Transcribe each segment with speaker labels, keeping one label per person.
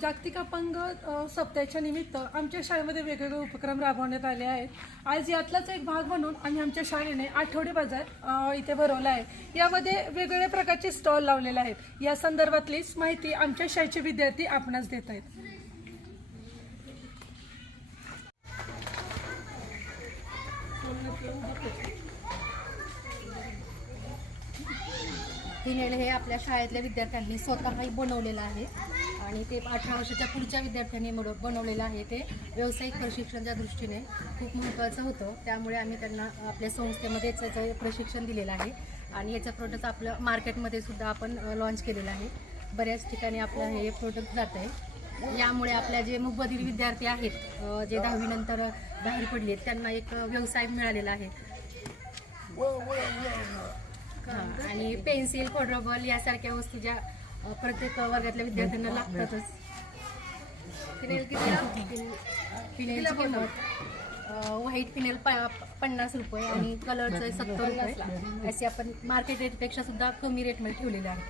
Speaker 1: जागतिक अपंग अ, सप्ताहाच्या निमित्त आमच्या शाळेमध्ये वेगवेगळे उपक्रम राबवण्यात आले आहेत. आज यातलाच एक भाग म्हणून आम्ही आमच्या शाळेने आठवडी बाजार इथे भरवला आहे. यामध्ये वेगवेगळ्या प्रकारचे स्टॉल लावलेले आहेत. या संदर्भातलीच माहिती आमच्या शाळेचे विद्यार्थी आपणास देत आहेत.
Speaker 2: हे आपल्या शाळेतल्या विद्यार्थ्यांनी स्वतःही बनवलेलं आहे. आणि ते अठरा वर्षाच्या पुढच्या विद्यार्थ्यांनी बनव- बनवलेलं आहे ते व्यावसायिक प्रशिक्षणाच्या दृष्टीने खूप महत्त्वाचं होतं. त्यामुळे आम्ही त्यांना आपल्या संस्थेमध्येच याचं प्रशिक्षण दिलेलं आहे. आणि याचं प्रोडक्ट आपलं मार्केटमध्ये सुद्धा आपण लॉन्च केलेलं आहे. बऱ्याच ठिकाणी आपलं हे प्रोडक्ट जात आहे. यामुळे आपल्या जे मुकबधीर विद्यार्थी आहेत जे दहावीनंतर बाहेर पडले त्यांना एक व्यवसाय मिळालेला आहे. हां, आणि पेन्सिल खोडरबल यासारख्या वस्तू ज्या प्रत्येक वर्गातल्या विद्यार्थ्यांना लागतातच. फिनेल किती फिनेलची किंमत अ, व्हाईट फिनेल प पन्नास रुपये आणि कलरचं सत्तर रुपये. असे आपण मार्केट रेटपेक्षा सुद्धा कमी रेटमध्ये ठेवलेले आहे.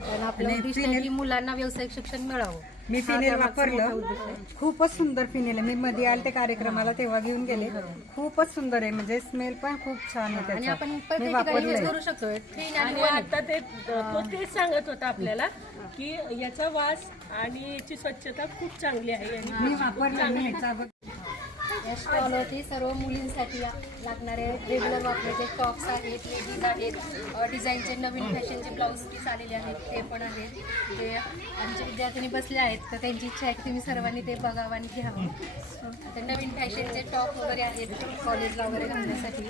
Speaker 2: कारण आपलं उद्दिष्ट आहे की मुलांना व्यावसायिक शिक्षण मिळावं.
Speaker 3: मी फिनेल वापरलं. खूपच सुंदर फिनेल आहे मी मध्ये आले त्या कार्यक्रमाला तेव्हा घेऊन गेले. खूपच सुंदर आहे. म्हणजे स्मेल पण खूप छान आहे
Speaker 2: आणि
Speaker 3: त्याचा.
Speaker 2: आपण
Speaker 3: मी
Speaker 4: आणि आता ते तो तेच सांगत होता आपल्याला की याचा वास आणि याची स्वच्छता खूप चांगली आहे.
Speaker 3: मी वापरलं
Speaker 2: या स्टॉलवरती सर्व मुलींसाठी लागणारे रेग्युलर वापरायचे टॉप्स आहेत लेगीज आहेत डिझाईनचे नवीन फॅशनचे ब्लाऊज पीस आलेले आहेत ते पण आहेत. ते आमच्या विद्यार्थ्यांनी बसले आहेत तर त्यांची इच्छा आहे की तुम्ही सर्वांनी ते बघावं आणि घ्यावं. तर नवीन फॅशनचे टॉप वगैरे आहेत कॉलेजला वगैरे घालण्यासाठी.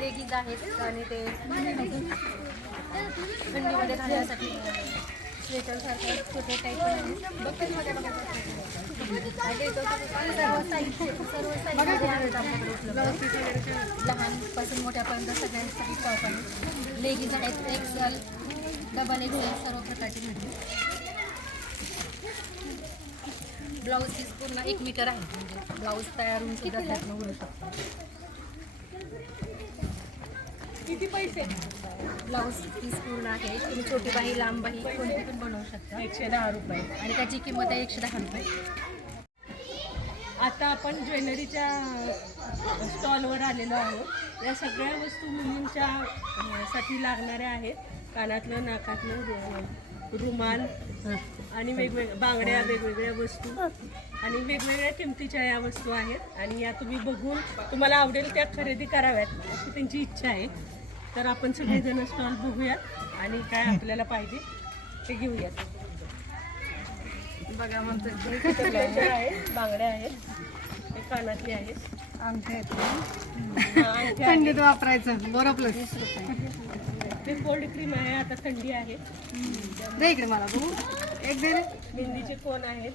Speaker 2: लेगीज आहेत आणि ते थंडीमध्ये घालण्यासाठी. स्वेटरसारखं छोटे टाईप पण आहे. आणि सर्व सर्व लहानपासून मोठ्यापर्यंत सगळ्यांसाठी टॉप आहे. लेगीज आहेत एक्सल डबल एक्सल सर्व प्रकारची मिळते ब्लाऊज पीस पूर्ण एक मीटर आहे. म्हणजे ब्लाऊज तयार होऊन सुद्धा त्यातनं उडू शकतो.
Speaker 4: किती पैसे?
Speaker 2: ब्लाऊज पीस पूर्ण आहे. तुम्ही छोटी बाही लांब बाही कोणती पण बनवू शकता.
Speaker 4: एकशे दहा रुपये.
Speaker 2: आणि त्याची किंमत आहे एकशे दहा रुपये.
Speaker 4: आता आपण ज्वेलरीच्या स्टॉलवर आलेलो आहोत. या सगळ्या वस्तू मुलींच्या साठी लागणाऱ्या आहेत. कानातलं नाकातलं रुमाल आणि वेगवेगळ्या बांगड्या वेगवेगळ्या वस्तू. आणि वेगवेगळ्या किमतीच्या या वस्तू आहेत. आणि या तुम्ही बघून तुम्हाला आवडेल त्या खरेदी कराव्यात अशी त्यांची इच्छा आहे. तर आपण सगळेजण स्टॉल बघूयात आणि काय आपल्याला पाहिजे ते घेऊयात. बघा आहेत बांगड्या आहेत. कानातले आहेत.
Speaker 3: आमच्या. थंडीत वापरायचं बरं प्लस
Speaker 4: कोल्ड क्रीम आहे आता थंडी आहे.
Speaker 3: दे इकडे मला बघू. एक दे
Speaker 4: मेहंदीचे कोण आहेत?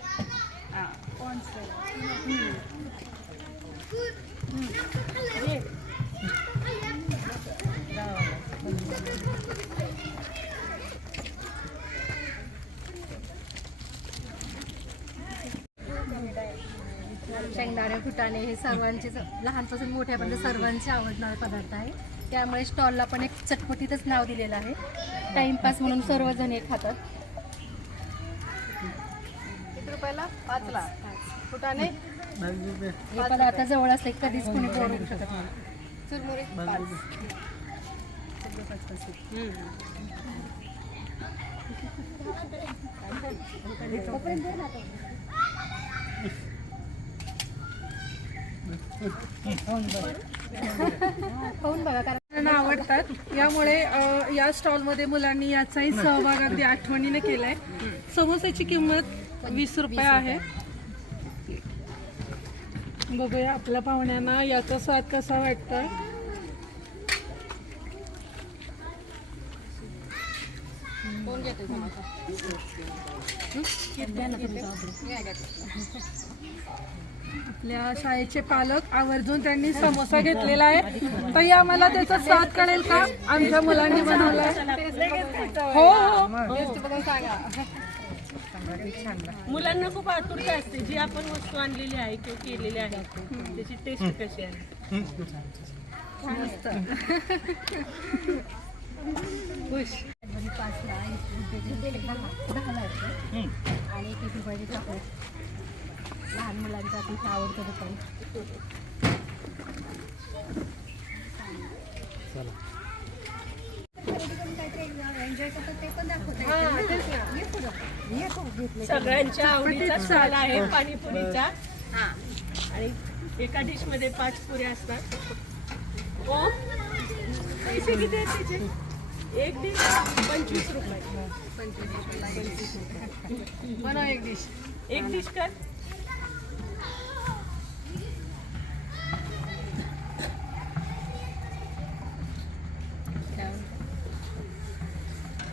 Speaker 4: हे.
Speaker 2: शेंगदाणे फुटाणे हे सर्वांचे लहानपासून मोठ्यापर्यंत सर्वांचे आवडणारे पदार्थ आहे. त्यामुळे स्टॉलला पण एक चटपटीतच नाव दिलेलं आहे. टाइमपास म्हणून सर्वजण हे खातात.
Speaker 3: किती रुपयाला? पाचला फुटाने
Speaker 2: हे पदार्थ जवळ असले कधीच कोणी होऊ शकत. नाही
Speaker 3: चुरमुरे? पाच.
Speaker 2: खाऊन बघा कारण
Speaker 1: मुलांना आवडतात. यामुळे अ, या स्टॉलमध्ये मुलांनी याचाही सहभाग अगदी आठवणीने केलाय. समोसाची किंमत वीस रुपये आहे. बघूया आपल्या पाहुण्यांना याचा स्वाद कसा
Speaker 2: वाटतं घेतो.
Speaker 1: आपल्या शाळेचे पालक आवर्जून त्यांनी समोसा घेतलेला आहे. तरी आम्हाला त्याचा स्वाद कळेल का? आमच्या मुलांनी बनवलाय. हो हो.
Speaker 4: मुलांना खूप आतुरता असते. जी आपण वस्तू आणलेली आहे किंवा केलेली आहे त्याची टेस्ट कशी आहे?
Speaker 2: पाचला ऐंशी रुपये दहा दहाला आणि एक एक रुपये चॉकलेट लहान मुलांचं अतिशय आवडतं दुकान.
Speaker 4: सगळ्यांच्या आवडीचा स्टॉल आहे पाणीपुरीचा. आणि एका डिशमध्ये पाच पुऱ्या असतात. पैसे किती आहेत त्याचे एक डिश पंचवीस रुपये.
Speaker 1: बनव एक डिश
Speaker 4: एक डिश कर.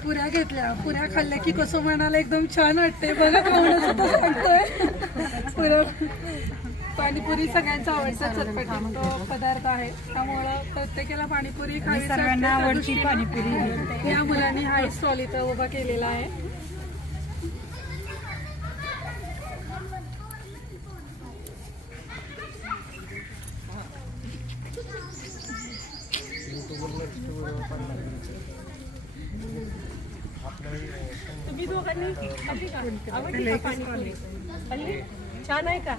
Speaker 1: पुऱ्या घेतल्या. पुऱ्या खाल्ल्या की कसं म्हणाला एकदम छान वाटते बघा तो सांगतोय. पुऱ्या पाणीपुरी सगळ्यांचा आवडता चटपटी तो पदार्थ आहे. त्यामुळं प्रत्येकाला पाणीपुरी खावी
Speaker 3: सर्वांना आवडती
Speaker 1: पाणीपुरी. या मुलांनी हा स्टॉल इथं उभा केलेला आहे.
Speaker 4: तुम्ही दोघांनी का? का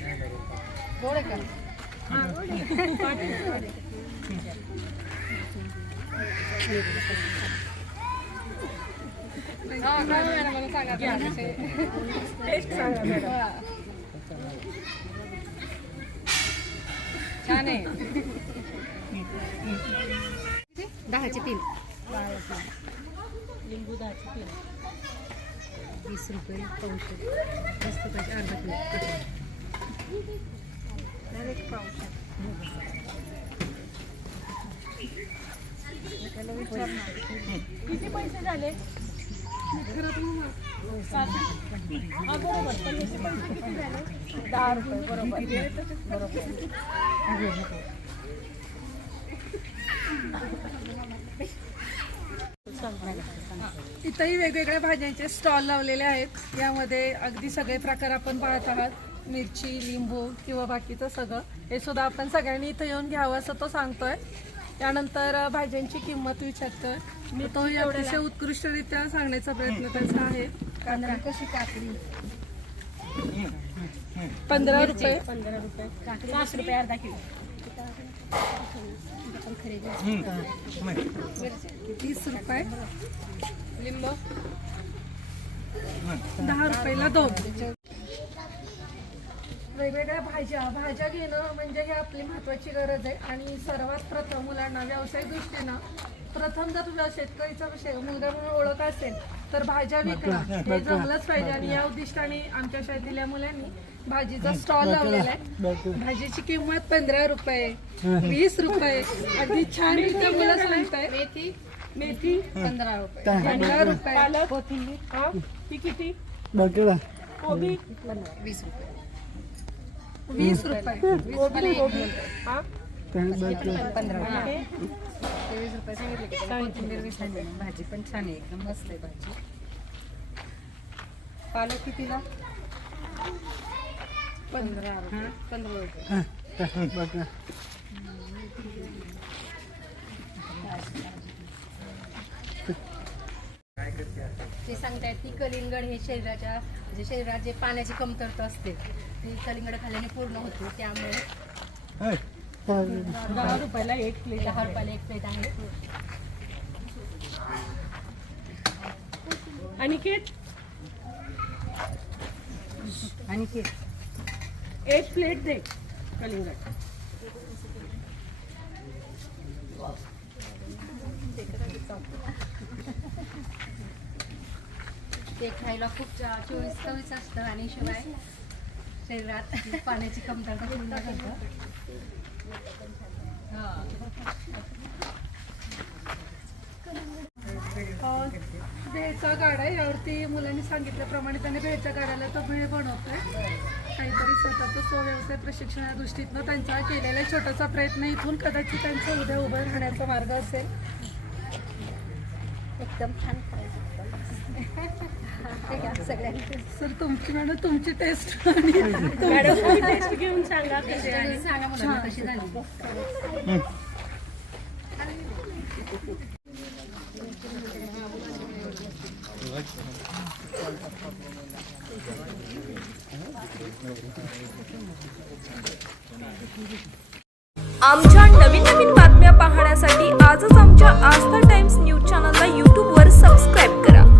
Speaker 4: छान आहे का
Speaker 2: गोड का
Speaker 4: टेस्ट सांगा मॅडम
Speaker 2: छान आहे. दहाचे तीन.
Speaker 4: लिंबू दहाची तीन.
Speaker 2: वीस रुपये पाचशे मस्त पाहिजे अर्धा किलो.
Speaker 4: किती पैसे झाले सात. हा, बरोबर पण याचे पैसे किती झाले? दहा रुपये बरोबर.
Speaker 1: इथंही वेगवेगळ्या भाज्यांचे स्टॉल लावलेले आहेत. यामध्ये अगदी सगळे प्रकार आपण पाहत आहात. मिरची लिंबू किंवा बाकीचं सगळं. हे सुद्धा आपण सगळ्यांनी इथं येऊन घ्यावं असं तो सांगतोय. त्यानंतर भाज्यांची किंमत विचारतोय. मी तोही अतिशय उत्कृष्टरित्या सांगण्याचा प्रयत्न त्याचा आहे.
Speaker 2: कांदा कशी काकडी?
Speaker 1: पंधरा रुपये.
Speaker 4: पंधरा रुपये. पाच रुपये अर्धा किलो.
Speaker 1: तीस रुपये
Speaker 4: लिंब
Speaker 1: दहा रुपयाला दोन वेगवेगळ्या भाज्या भाज्या घेणं म्हणजे ही आपली महत्वाची गरज आहे. आणि सर्वात प्रथम मुलांना व्यावसायिक दृष्टीनं प्रथम जर व्य- शेतकरीचा विषय मुलगा म्हणून ओळख असेल तर भाज्या विकणं हे जमलंच पाहिजे आणि या उद्दिष्टाने आमच्या शाळेतील या मुलांनी भाजीचा स्टॉल लावलेला आहे. भाजीची किंमत पंधरा रुपये वीस रुपये. अगदी छान रित्या मुलं सांगतायत.
Speaker 2: मेथी.
Speaker 4: मेथी
Speaker 2: पंधरा रुपये.
Speaker 1: पंधरा रुपये.
Speaker 4: हा? ही किती? कोबी?
Speaker 2: वीस रुपये.
Speaker 1: वीस रुपये.
Speaker 4: कोबी कोबी. हा?
Speaker 2: पंधरा
Speaker 4: हे
Speaker 2: तेवीस रुपये सांगितले की त्याला कोथिंबीर वीस रुपये भाजी पण छान आहे एकदम मस्त आहे भाजी.
Speaker 3: पालक कितीला?
Speaker 2: पंधरा रुपये. पंधरा रुपये. ते सांगतायत की कलिंगड हे शरीराच्या म्हणजे शरीरात जे पाण्याची कमतरता असते ती कलिंगड खाल्ल्याने पूर्ण होते. त्यामुळे
Speaker 4: दहा रुपयाला एक प्लेट
Speaker 2: दहा रुपयाला एक प्लेट आहे.
Speaker 4: आणि अनिकेत
Speaker 3: आणि
Speaker 4: एक प्लेट दे कलिंगड.
Speaker 2: ते खायला खूप चोवीस चोवीस चवीस असतं आणि शिवाय शरीरात पाण्याची कमतरता पूर्ण करतं.
Speaker 1: भेळचा गाडा आहे यावरती मुलांनी सांगितल्याप्रमाणे त्यांनी भेळच्या गाड्याला तो भेळ बनवतोय. काहीतरी स्वतःचा स्वव्यवसाय प्रशिक्षणा दृष्टीतनं त्यांचा केलेला छोटासा प्रयत्न इथून कदाचित त्यांचं उद्या उभं राहण्याचा मार्ग असेल.
Speaker 2: एकदम छान.
Speaker 1: सर तुमची मॅडम तुमची टेस्ट आणि
Speaker 4: आमच्या नवीन नवीन बातम्या पाहण्यासाठी आजच आमच्या
Speaker 2: आस्था टाइम्स न्यूज चॅनलला
Speaker 5: यूट्यूबवर सबस्क्राईब करा.